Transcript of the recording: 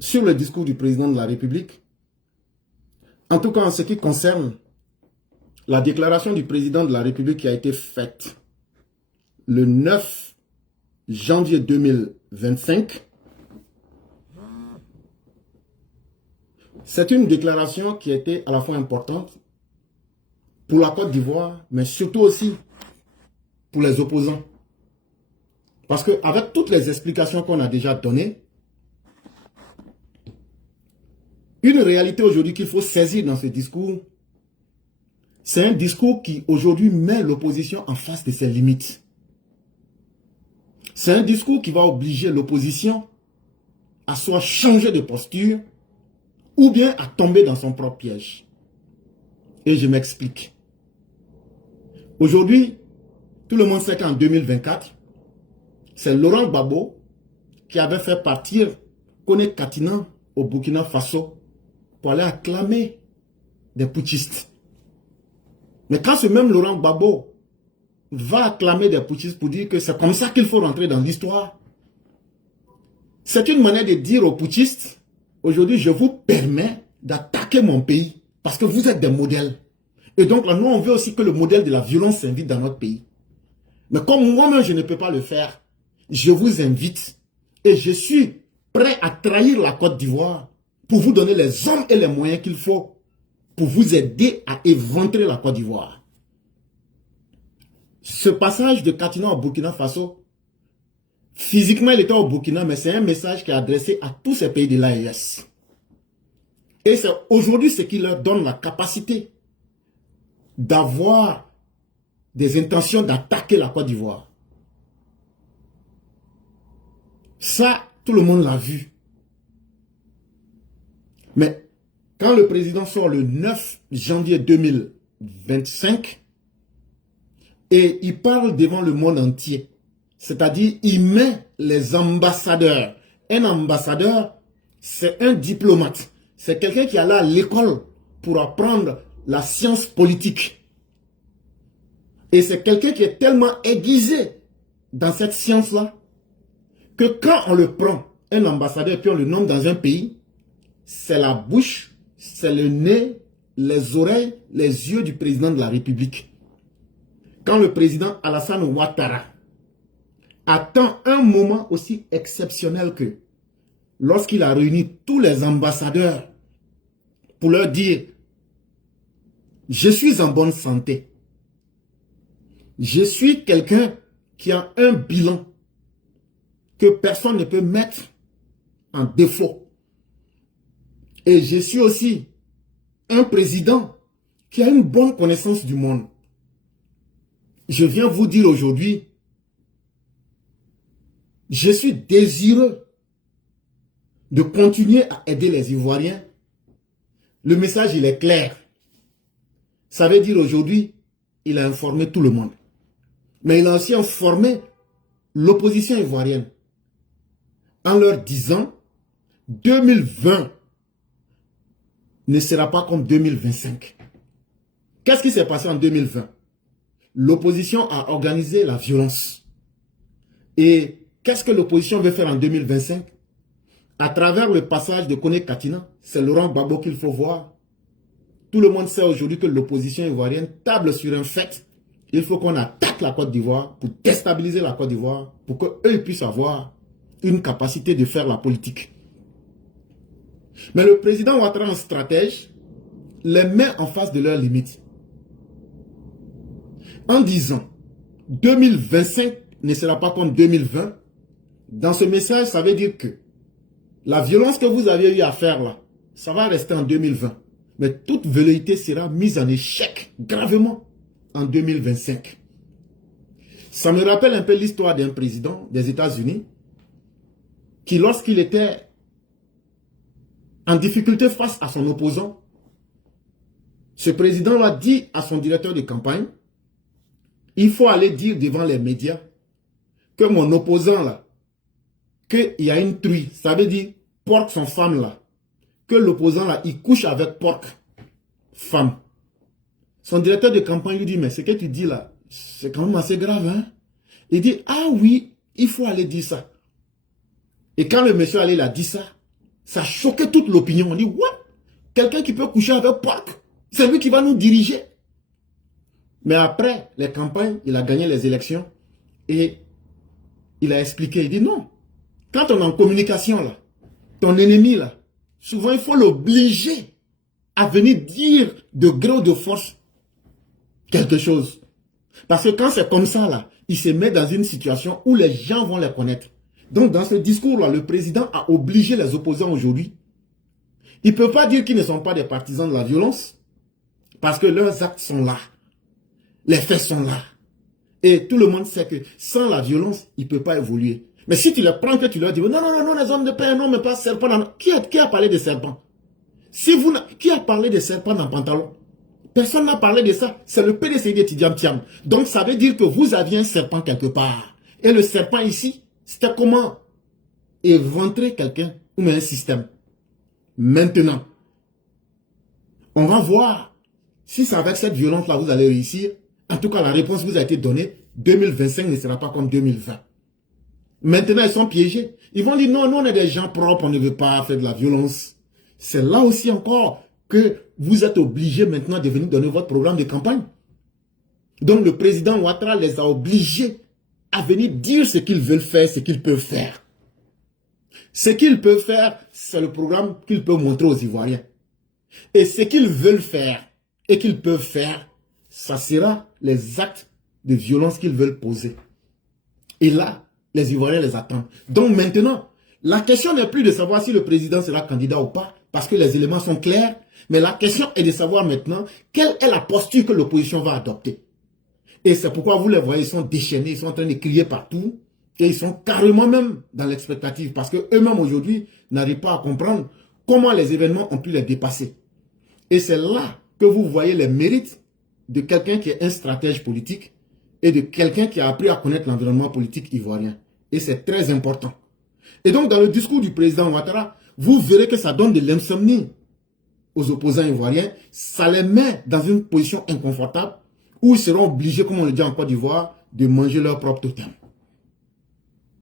sur le discours du président de la République, en tout cas en ce qui concerne la déclaration du président de la République qui a été faite le 9 janvier 2025, c'est une déclaration qui a été à la fois importante pour la Côte d'Ivoire, mais surtout aussi pour les opposants. Parce qu'avec toutes les explications qu'on a déjà données, une réalité aujourd'hui qu'il faut saisir dans ce discours, c'est un discours qui aujourd'hui met l'opposition en face de ses limites. C'est un discours qui va obliger l'opposition à soit changer de posture ou bien à tomber dans son propre piège. Et je m'explique. Aujourd'hui, tout le monde sait qu'en 2024, c'est Laurent Gbagbo qui avait fait partir Kone Katina au Burkina Faso pour aller acclamer des putschistes. Mais quand ce même Laurent Gbagbo va acclamer des putschistes pour dire que c'est comme ça qu'il faut rentrer dans l'histoire, c'est une manière de dire aux putschistes, aujourd'hui je vous permets d'attaquer mon pays parce que vous êtes des modèles. Et donc là, nous on veut aussi que le modèle de la violence s'invite dans notre pays. Mais comme moi-même je ne peux pas le faire, je vous invite et je suis prêt à trahir la Côte d'Ivoire pour vous donner les hommes et les moyens qu'il faut pour vous aider à éventrer la Côte d'Ivoire. Ce passage de Katina au Burkina Faso, physiquement il était au Burkina, mais c'est un message qui est adressé à tous ces pays de l'AES. Et c'est aujourd'hui ce qui leur donne la capacité d'avoir des intentions d'attaquer la Côte d'Ivoire. Ça, tout le monde l'a vu. Mais quand le président sort le 9 janvier 2025 et il parle devant le monde entier, c'est-à-dire il met les ambassadeurs. Un ambassadeur, c'est un diplomate. C'est quelqu'un qui est allé à l'école pour apprendre la science politique. Et c'est quelqu'un qui est tellement aiguisé dans cette science-là que quand on le prend, un ambassadeur, et puis on le nomme dans un pays, c'est la bouche, c'est le nez, les oreilles, les yeux du président de la République. Quand le président Alassane Ouattara attend un moment aussi exceptionnel que lorsqu'il a réuni tous les ambassadeurs pour leur dire « Je suis en bonne santé. Je suis quelqu'un qui a un bilan que personne ne peut mettre en défaut. Et je suis aussi un président qui a une bonne connaissance du monde. Je viens vous dire aujourd'hui, je suis désireux de continuer à aider les Ivoiriens. Le message, il est clair. Ça veut dire aujourd'hui, il a informé tout le monde. Mais il a aussi informé l'opposition ivoirienne en leur disant 2020 ne sera pas comme 2025. Qu'est-ce qui s'est passé en 2020? L'opposition a organisé la violence. Et qu'est-ce que l'opposition veut faire en 2025? À travers le passage de Kone Katina, c'est Laurent Gbagbo qu'il faut voir. Tout le monde sait aujourd'hui que l'opposition ivoirienne table sur un fait. Il faut qu'on attaque la Côte d'Ivoire pour déstabiliser la Côte d'Ivoire, pour qu'eux puissent avoir une capacité de faire la politique. Mais le président Ouattara, en stratège, les met en face de leurs limites. En disant 2025 ne sera pas comme 2020, dans ce message, ça veut dire que la violence que vous avez eu à faire là, ça va rester en 2020. Mais toute velléité sera mise en échec gravement en 2025. Ça me rappelle un peu l'histoire d'un président des États-Unis qui, lorsqu'il était en difficulté face à son opposant, ce président a dit à son directeur de campagne, il faut aller dire devant les médias que mon opposant là, qu'il y a une truie, ça veut dire porc son femme là, que l'opposant là, il couche avec porc femme. Son directeur de campagne lui dit, mais ce que tu dis là, c'est quand même assez grave, hein? Il dit, ah oui, il faut aller dire ça. Et quand le monsieur allait, il a dit ça, Ça choquait toute l'opinion. On dit, what? Quelqu'un qui peut coucher avec Park, c'est lui qui va nous diriger. Mais après les campagnes, il a gagné les élections et il a expliqué, il dit non. Quand on est en communication, là, ton ennemi, là, souvent il faut l'obliger à venir dire de gré ou de force quelque chose. Parce que quand c'est comme ça, là, il se met dans une situation où les gens vont les connaître. Donc dans ce discours-là, le président a obligé les opposants aujourd'hui. Il ne peut pas dire qu'ils ne sont pas des partisans de la violence, parce que leurs actes sont là. Les faits sont là. Et tout le monde sait que sans la violence, il ne peut pas évoluer. Mais si tu les prends, que tu leur dis, non, non, non, non, les hommes de paix, non, mais pas serpent. Qui a parlé de serpent? Qui a parlé de serpent dans le pantalon? Personne n'a parlé de ça. C'est le PDCI de Tidiane Thiam. Donc ça veut dire que vous aviez un serpent quelque part. Et le serpent ici, c'était comment éventrer quelqu'un ou un système. Maintenant, on va voir si c'est avec cette violence-là vous allez réussir. En tout cas, la réponse vous a été donnée. 2025 ne sera pas comme 2020. Maintenant, ils sont piégés. Ils vont dire, non, nous, on est des gens propres, on ne veut pas faire de la violence. C'est là aussi encore que vous êtes obligés maintenant de venir donner votre programme de campagne. Donc, le président Ouattara les a obligés à venir dire ce qu'ils veulent faire, ce qu'ils peuvent faire. Ce qu'ils peuvent faire, c'est le programme qu'ils peuvent montrer aux Ivoiriens. Et ce qu'ils veulent faire et qu'ils peuvent faire, ça sera les actes de violence qu'ils veulent poser. Et là, les Ivoiriens les attendent. Donc maintenant, la question n'est plus de savoir si le président sera candidat ou pas, parce que les éléments sont clairs, mais la question est de savoir maintenant quelle est la posture que l'opposition va adopter. Et c'est pourquoi vous les voyez, ils sont déchaînés, ils sont en train de crier partout, et ils sont carrément même dans l'expectative, parce qu'eux-mêmes aujourd'hui n'arrivent pas à comprendre comment les événements ont pu les dépasser. Et c'est là que vous voyez les mérites de quelqu'un qui est un stratège politique et de quelqu'un qui a appris à connaître l'environnement politique ivoirien. Et c'est très important. Et donc, dans le discours du président Ouattara, vous verrez que ça donne de l'insomnie aux opposants ivoiriens. Ça les met dans une position inconfortable où ils seront obligés, comme on le dit en Côte d'Ivoire, de manger leur propre totem.